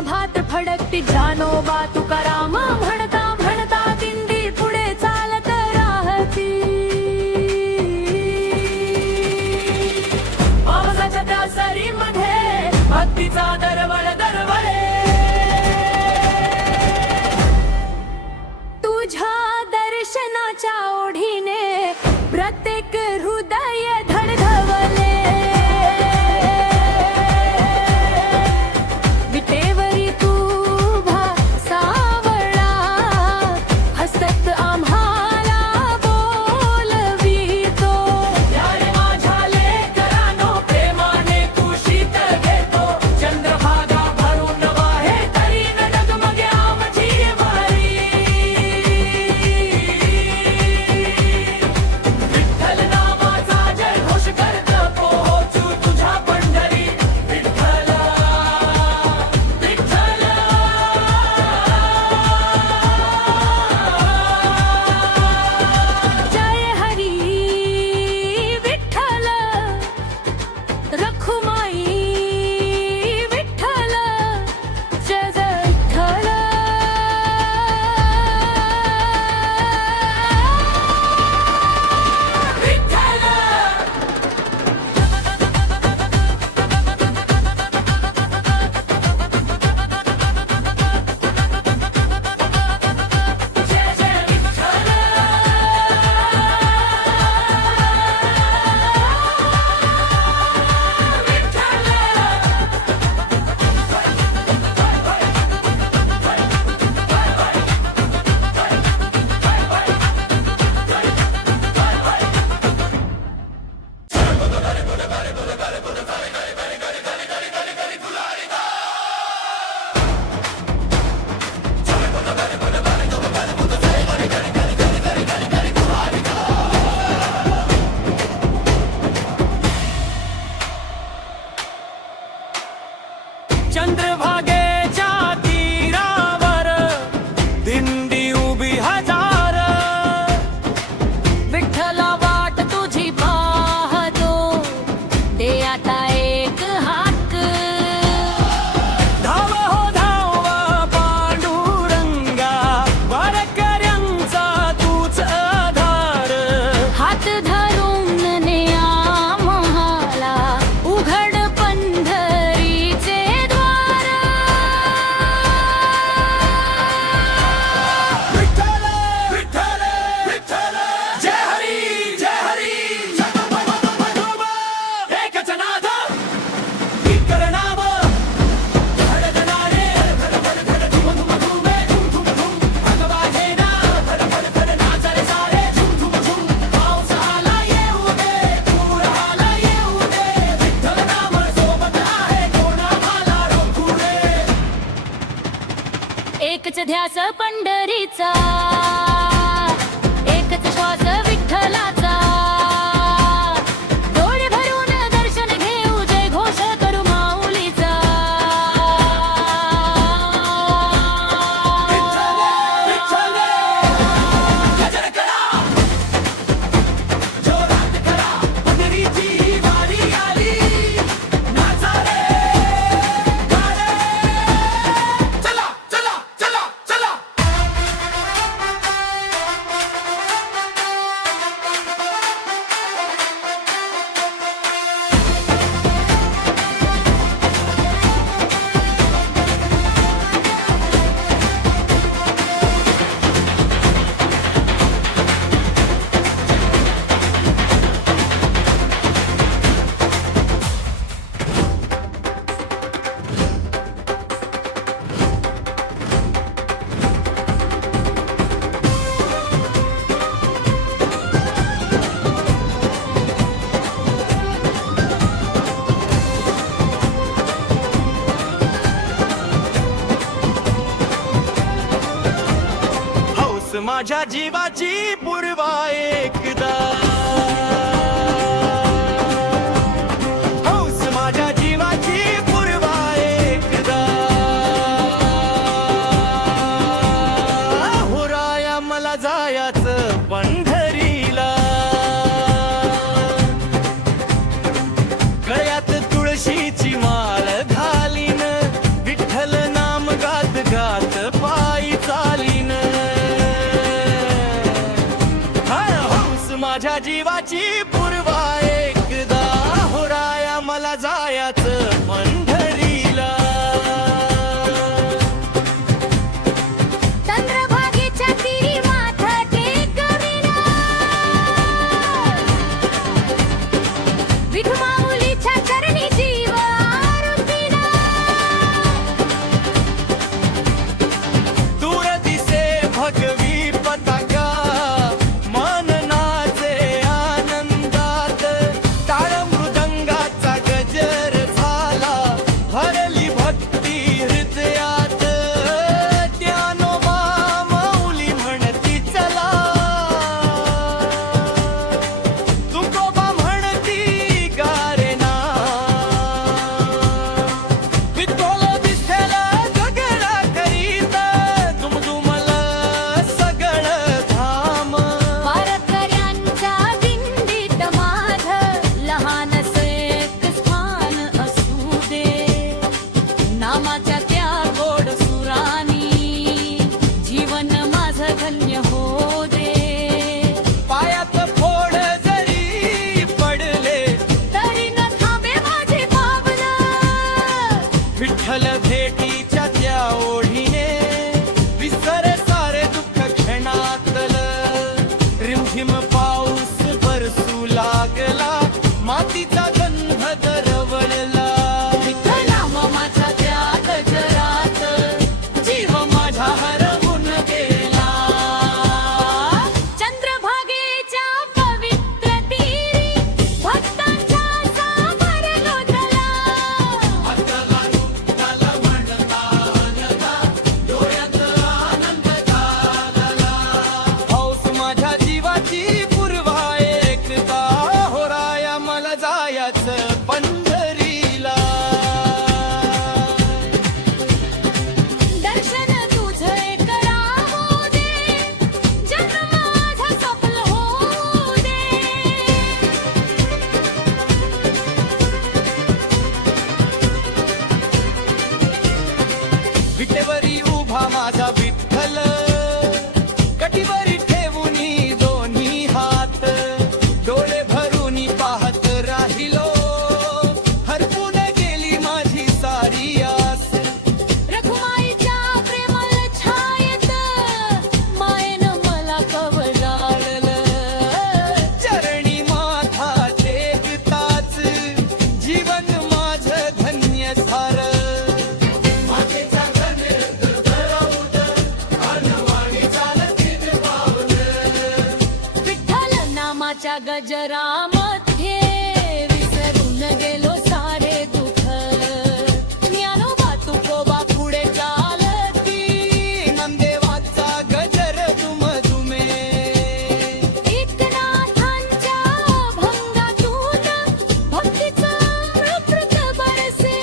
नभात फडकती जानोबा तुकाराम म्हणता म्हणता दिंडी पुढे चालत राहती. पावसाच्या त्या सरीमध्ये भक्तीचा दरवळ दरवळे. तुझ्या दर्शनाच्या ओढीने प्रत्येक हृदय धडधवले. विटेवरी तुभा सावळा हसत आम्हाला बोलवितो. यारे माझ्या लेकरांनो प्रेमाने तू शीत घेतो. चंद्रभागा भरून वाहे तरी न डगमगे आमची वारी. विठ्ठल नामाचा जय घोष करत पोहोचू तुझ्या पंढरी. विठ्ठल विठ्ठल जय हरी विठ्ठल रखुमाई विठ्ठल जय जय विठ्ठल. विठ्ठल जय जय विठ्ठल. चंद्रभागेच्या तीरावर दिंडी उभी हजार. विठ्ठला वाट तुझी पाहतो दे आता एक हाक. धाव हो धाव पांडुरंगा वारकऱ्यांचा तूच आधार. हात धरून ने आम्हाला उघड पंढरीचे द्वार. विठ्ठल विठ्ठल विठ्ठल जय हरी जय हरी. एकच नाद इतर नाम धडधडारे धड धड धड धुम धुम धुमे धुम धुम धुम. भगवाजे ना धड धड धड नाचरे सारे झुम झुम झुम. पाऊस आला येऊ दे पूर आला येऊ दे. विठ्ठल नाम सोबत आहे कोणाला रोखू रे. एकच ध्यास पंढरीचा एकच श्वास विठ्ठलाचा. डोळे भरून दर्शन घेऊ जय घोष करू माऊलीचा. विठ्ठल गजर करा जोरात करा पंढरीची ही वारी आली. नाचा रे गा रे. चला चला चला चला. हौस माझ्या जीवाची पूर्वा एकदा. हौस माझ्या जीवाची पूर्वा एकदा. हुराया मला जायाचं पंढरीला. गळ्यात तुळशीची माळ घालीन विठ्ठल नाम मार्गात पायी चालीन हौस माझ्या जीवाची पूर्वा एकदा हो राया मला जायाचं पंढरीला चंद्रभागेच्या तीरी माथा टेकविला विठू माऊलीच्या चरणी जीव आरुतीला दूर दिसे भगवी पताका मन नाचे आनंदात टाळ मृदंगाचा गजर झाला भरली भक्ती हृदयात ज्ञानोबा माऊली म्हणती चला तुकोबा म्हणती गारे ना विठ्ठल विठ्ठल गगना करीत दुमदुमला सगळं धाम वारकऱ्यांच्या दिंडीत माझ लहानसं एक स्थान असू दे नामाच्या त्या गोड सुरानी जीवन माझं धन्य हो दे पायात फोड जरी पडले तरी न थांबे माझे पावलं विठ्ठल भेटीच्या त्या ओढीने विसर सारे दुःख क्षणातल रिमझिम पाऊस बरसू लागला मातीचा गंध दरवळला विठ्ठला मामाच्या त्या गजरात जीव माझा हरवून गेला चंद्रभागेच्या पवित्र तीरी भक्तांचा सागर लोटला हौस माझ्या जीवाची पूर्वा एकदा हो राया मला जायाचं पंढरीला दर्शन तुझं एक राहू दे जन्म माझा सफल होऊ दे विटेवरी उभा माझा विठ्ठल कटीवरी ठेवूनी दोन्ही हात डोळे भरूनी पाहत राहिलो हरपून गेली माझी सारी आस रखुमाईच्या प्रेमळ छायेत मायेनं मला कवराळलं चरणी माथा टेकताच जीवन माझं धन्य सार विठ्ठल नामाच्या गजरामध्ये विसरून गेलो सारे दुःख ज्ञानोबा तुकोबा पुढे चालती नंदेवाचा गजर दुमदुमे एकनाथांच्या भंगातून भक्तीचा अमृत बरसे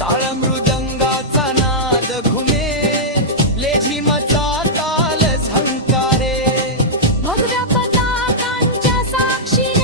टाळ मृदंगाचा नाद घुमे लेझिमचा ताल झंकारे भगव्या पताकांच्या साक्षीने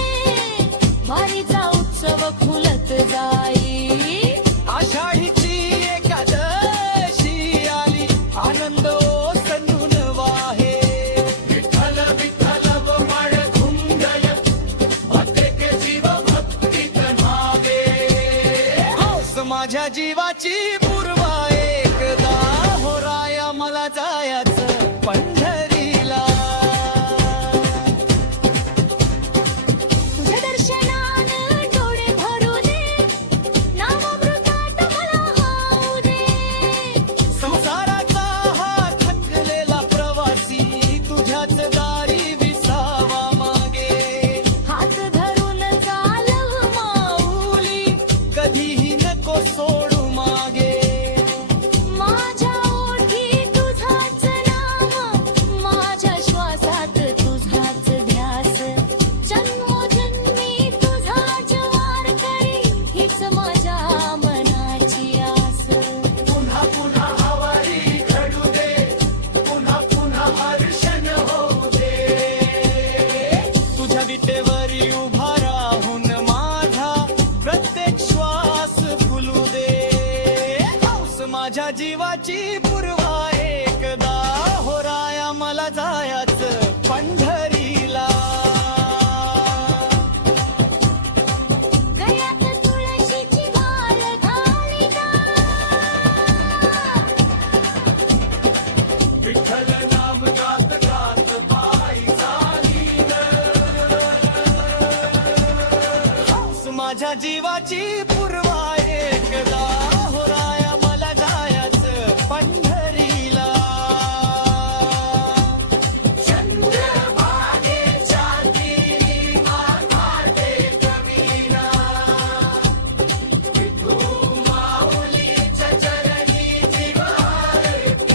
माझ्या जीवाची पूर्वा एकदा हो राया मला जायाच पंढरीला गळ्यात तुळशीची माळ घालिना विठ्ठल नाम गात गात पायी चालीन हौस माझ्या जीवाची पूर्वा एकदा हो राया मला जायाच पंढरीला चंद्रभागेच्या तीरी माथाटे कवीना विठू माऊलीच्या चरणी जीवार्पीना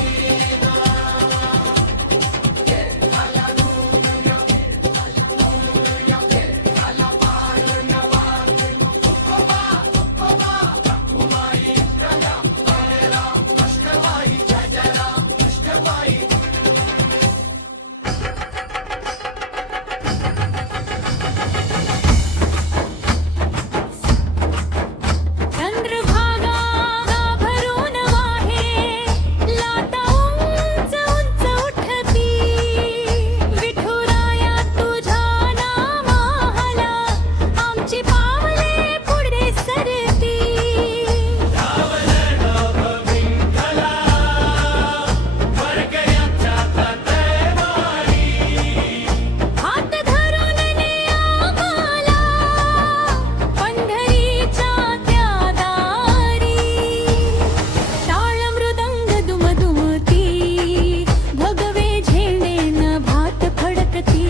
चंद्रभागा भरून वाहे लाटा उंच उंच उठती विठुराया तुझ्या नामाला आमची पावले पुढे सरती हात धरून ने आम्हाला पंढरीच्या त्या दारी टाळ मृदंग दुमदुमती भगवे झेंडेन भात फडकती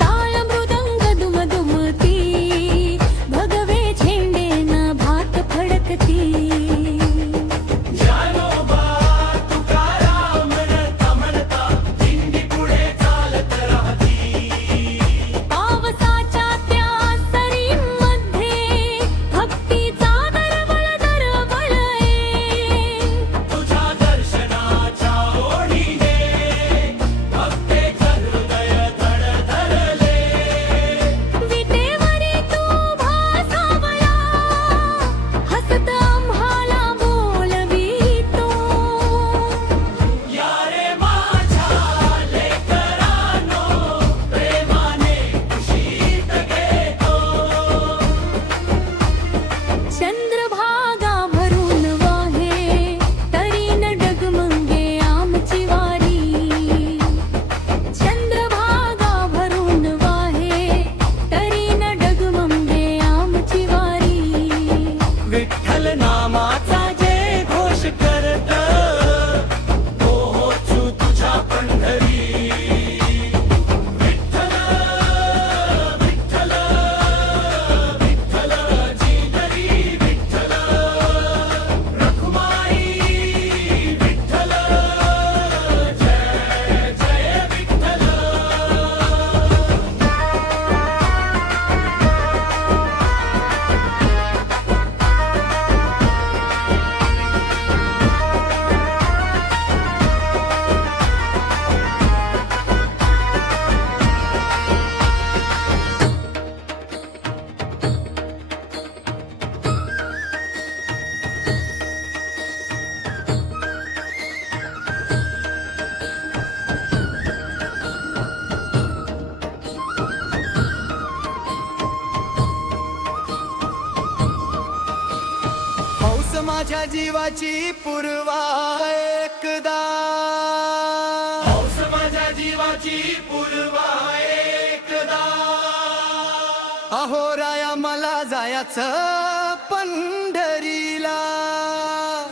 टाळ मृदंग दुमदुमती भगवे झेंडेन भात फडकती ज्ञानोबा तुकाराम म्हणता म्हणता दिंडी पुढे चालत राहती पावसाच्या त्या सरींमध्ये भक्तीचा दरवळ तुझ्या दर्शनाच्या ओढीने भक्तेचं हृदय धडधडले विटेवरी तू भासावला हसत आम्हाला बोलवितो या रे माझ्या लेकरांनो प्रेमाने कुशीत घेतो चंद्रभागा भरून वाहे तरी न डगमगे आमची वारी चंद्रभागा भरून वाहे तरी न डगमगे आमची वारी विठ्ठल नामाचा जय घोष करत पोहोचू तुझ्या पंढरी विठ्ठल विठ्ठल विठ्ठल जिनरी विठ्ठल रखुमाई विठ्ठल जय जय विठ्ठल हौस माझ्या जीवाची पूर्वा एकदा हौस माझ्या जीवाची पूर्वा एकदा अहो राया मला जायाचं पंढरीला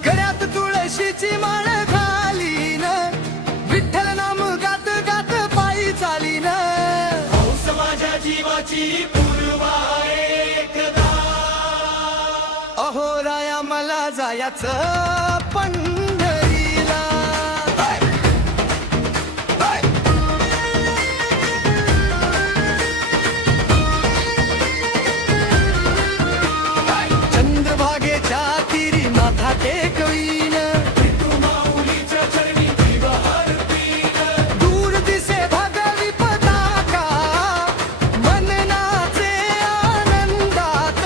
गळ्यात तुळशीची माळ घालीन विठ्ठल नाम गात गात पायी चालीन हौस माझ्या जीवाची पूर्वा एकदा अहो राया मला जायाचं पंढरीला चंद्रभागेच्या तीरी माथा टेकवीन विठू माऊलीच्या चरणी जीवार्पीन दूर दिसे भगवी पताका मननाचे आनंदात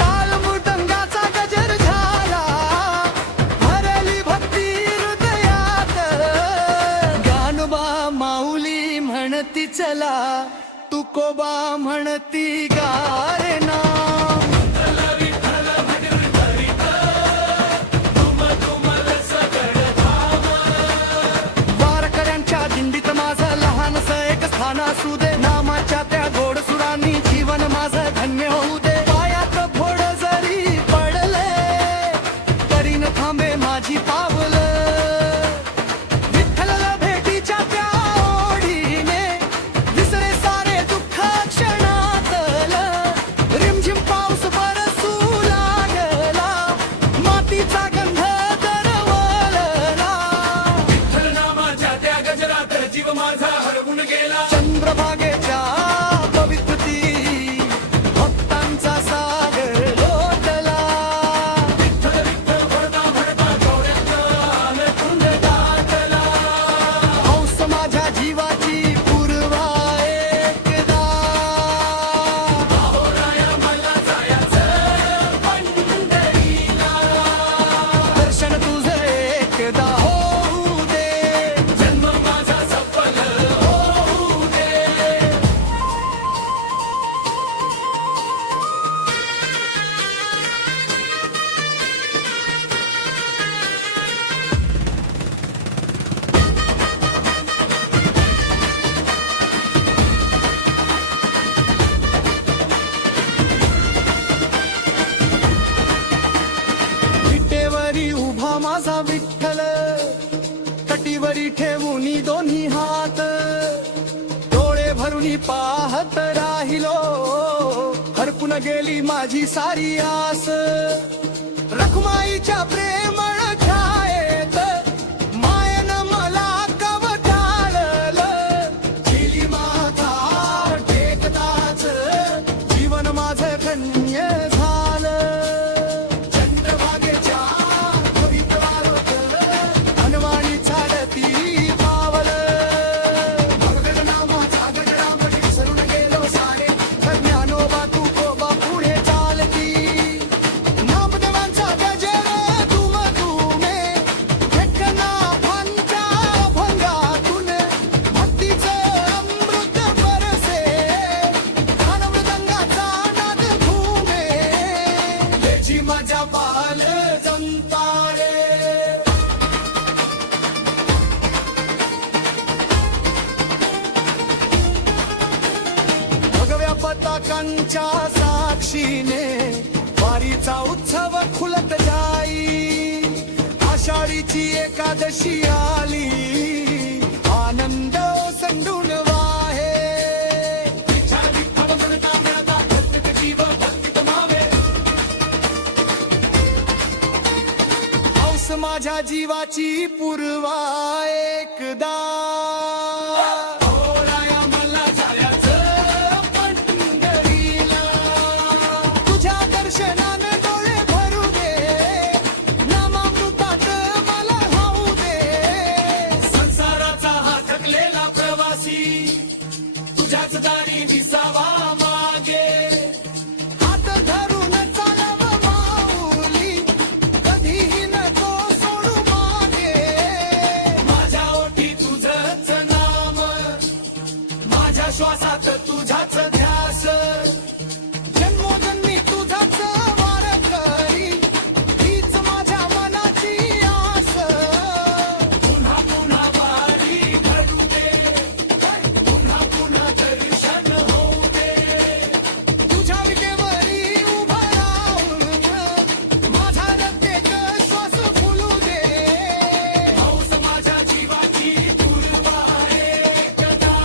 ताल मृदंगाचा गजर झाला विठ्ठला तुकोबा म्हणती गारे ना. वारकऱ्यांच्या दिंडीत माझं लहानस एक स्थान असू दे. नामाच्या त्या गोड सुरांनी जीवन माझं धन्य होऊ दे. पायात फोड जरी पडले तरी न थांबे माझी पावलं. विठ्ठलाला भेटीच्या त्या ओढीने विसरे सारे दुःख क्षणातलं. रिमझिम पाऊस बरसू लागला, मातीचा गंध दरवळला. विठ्ठल नामाच्या त्या गजरात जीव माझा हरवून गेला. चंद्रभागेच्या पवित्रती भक्तांचा सागर लोटला. विठ्ठल विठ्ठल भरता भरता डोळ्यात आलं कुंड दाटला. हौस माझ्या जीवाची पूर्वा एकदा. अहोराया मला जायचं पंढरीला. दर्शन तुझं एकदा होऊ दे. जन्म माझा सफल होऊ दे. विटेवरी उभा माझा विठ्ठल, कटीवरी ठेवूनी दोन्ही हात. डोळे भरून पाहत राहिलो, हरपून गेली माझी सारी आस. रखुमाईच्या प्रेमळ छायेत मायन मला कवटाळलं. केली माझा टेकताच जीवन माझं धन्य झालं. चंद्रभागेच्या पवित्रालोक अनवाणी चालती पावलं. भगवत नामाचा गजरामध्ये विसरून गेलो सारे. ज्ञानोबा तुकोबा पुढे चालती. नामदेवांचा गजर तुम तुमे भेटना भांच्या भंगातून. भक्तीचं अमृत बरसे, कानमृदंगाचा नाद घुमे. याची मजा बाल जमतारे. भगव्या पताकांच्या साक्षीने वारीचा उत्सव खुलत जाई. आषाढीची एकादशी आली, आनंद ओसंडून वाहे. इच्छा विठ्ठल म्हणता मिळता प्रत्येक जीव भक्तीत मावे. हौस माझ्या जीवाची पूर्वा एकदा. अहोराया मला जायचं पंढरीला. तुझ्या दर्शनाने डोळे भरू दे, नामामृतात मला वाहू दे. संसाराचा हा थकलेला प्रवासी तुझ्याच दारी विसावा मागे. हात धरून चालव माऊली, कधीही नको सोडू मागे. माझ्या ओठी तुझंच नाम, माझ्या श्वासात तुझाच ध्यास. जन्मोजन्मी तुझाच वार करी, हीच माझ्या मनाची आस. पुन्हा पुन्हा वारी घडू दे, पुन्हा पुन्हा दर्शन होऊ दे. तुझ्या विटेवरी उभा राहून माझा रक्तेत श्वास फुलू दे. हौस माझ्या जीवाची पूर्वा एकदा.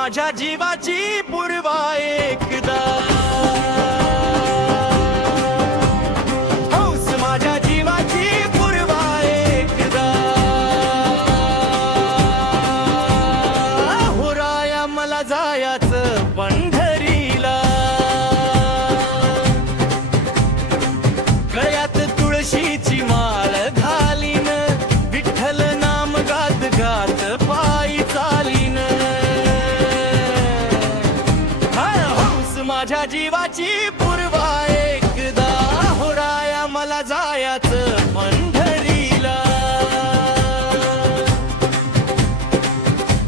माझ्या जीवाची पूर्वा एकदा, हौस माझ्या जीवाची पूर्वा एकदा, हुराया मला जायाचं पंढरीला, गळ्यात तुळशीची माळ घालीन, विठ्ठल नाम गात गात पायी चालीन, हौस माझ्या जीवाची पूर्वा एकदा, हुराया मला जायाचं पंढरीला.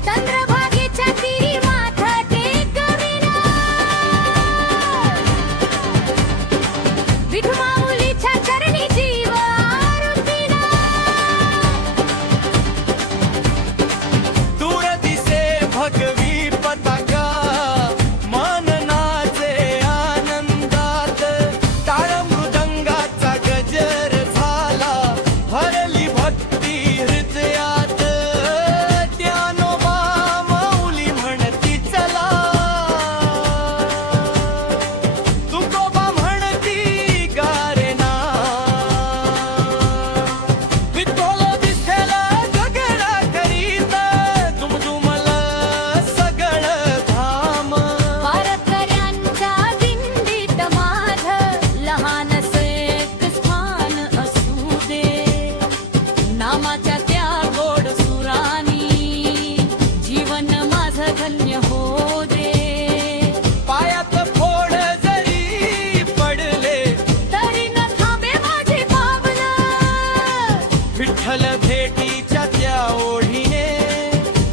चंद्रभागेच्या तीरी माथा टेकविला, विठू माऊलीच्या चरणी जीव आरतीला, दूर दिसे भगवी पताका, मन नाचे आनंदात, टाळ मृदंगाचा गजर झाला, भरली भक्ती हृदयात, ज्ञानोबा माऊली म्हणती चला, तुकोबा म्हणती गारेना, विठ्ठल विठ्ठल गगडा करीत, दुमदुमला सगळं धाम, वारकऱ्यांच्या दिंडीत माझं लहानसं एक स्थान असू दे, नामाच्या त्या गोड सुरानी जीवन माझं धन्य हो दे, पायात फोड जरी पडले, तरी न थांबे माझे पावलं, विठ्ठल भेटीच्या त्या ओढीने,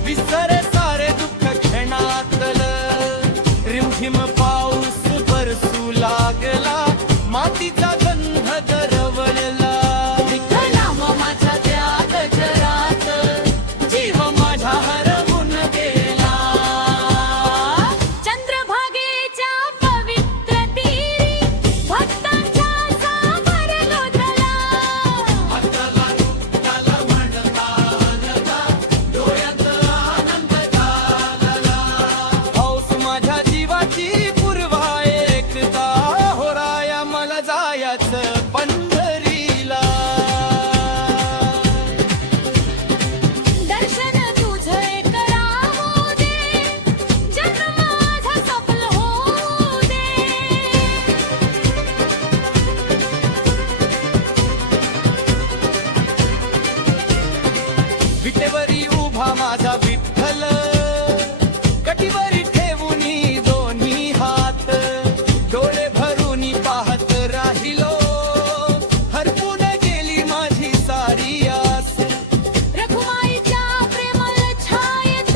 विसर सारे दुःख क्षणातलं, रिमझिम पाऊस बरसू लागला, मातीचा गंध दरवळला, नाम माझ्या त्या गजरात जीव माझा हरवून गेला, चंद्रभागेच्या पवित्र तीरी भक्तांच्या सागर लोटला, हौस माझ्या जीवाची पूर्वा एकदा, होराया मला जायाचं पंढरीला. दर्शन तुझं एक राहू दे, जन्म माझा सफल होऊ दे, विटेवरी उभा माझा विठ्ठल, कटीवरी ठेवूनी दोन्ही हात, डोळे भरूनी पाहत राहिलो, हरपून गेली माझी सारी आस, रखुमाईच्या प्रेमळ छायेत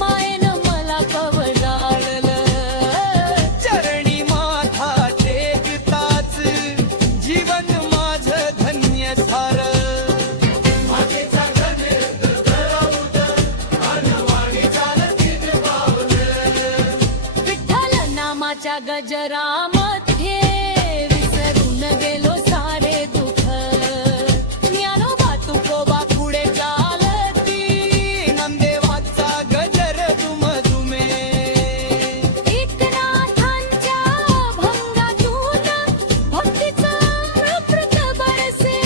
मायेनं मला कवराळलं, चरणी माथा टेकताच जीवन माझं धन्य झालं. विठ्ठल नामाच्या गजरामध्ये विसरून गेलो सारे दुःख, ज्ञानोबा तुकोबा पुढे चालती, नंदेवाचा गजर दुमदुमे, एकनाथांच्या भंगातून भक्तीचं अमृत बरसे,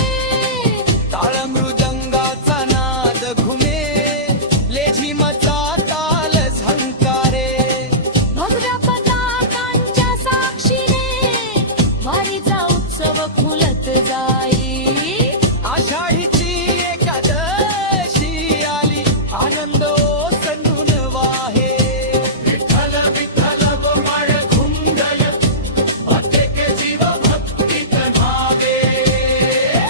टाळ मृदंगाचा नाद घुमे, लेझिमचा ताल झंकारे, भगव्या पताकांच्या साक्षीने वारीचा उत्सव खुलत जाई, आषाढीची एकादशी आली, आनंद ओसंडून वाहे, विठ्ठल विठ्ठल गोमाळ घुंगय, प्रत्येक जीव भक्तीत न्हावे,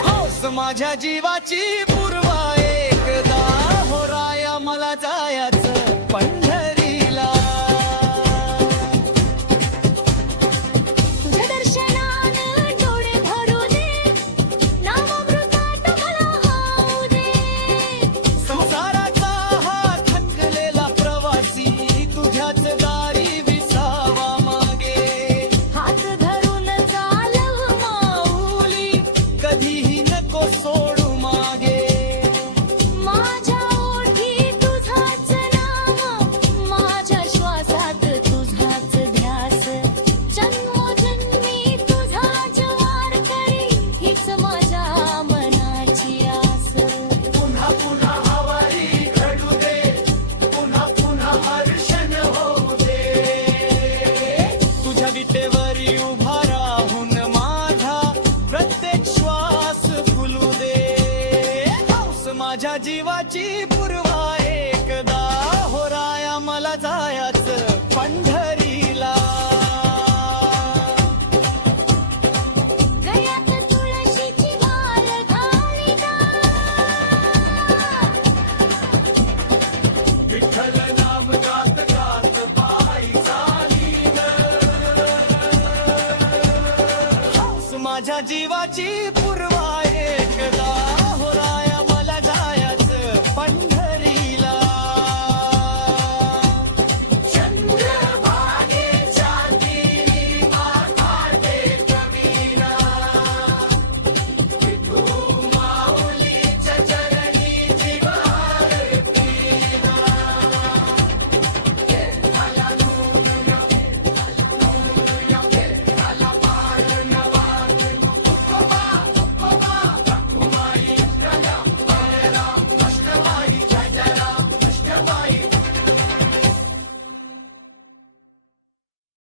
हौस माझ्या जीवाची पूर्वा एकदा, होराया मला जायाचं पंढरीला. तुझ्या दर्शनानं डोळे भरू दे, नामामृतात मला वाहू दे, संसाराचा हा थकलेला प्रवासी, तुझ्याच दारी विसावा मागे, हात धरून चालव माऊली, कधीही नको सोडू जीवाची पूर्व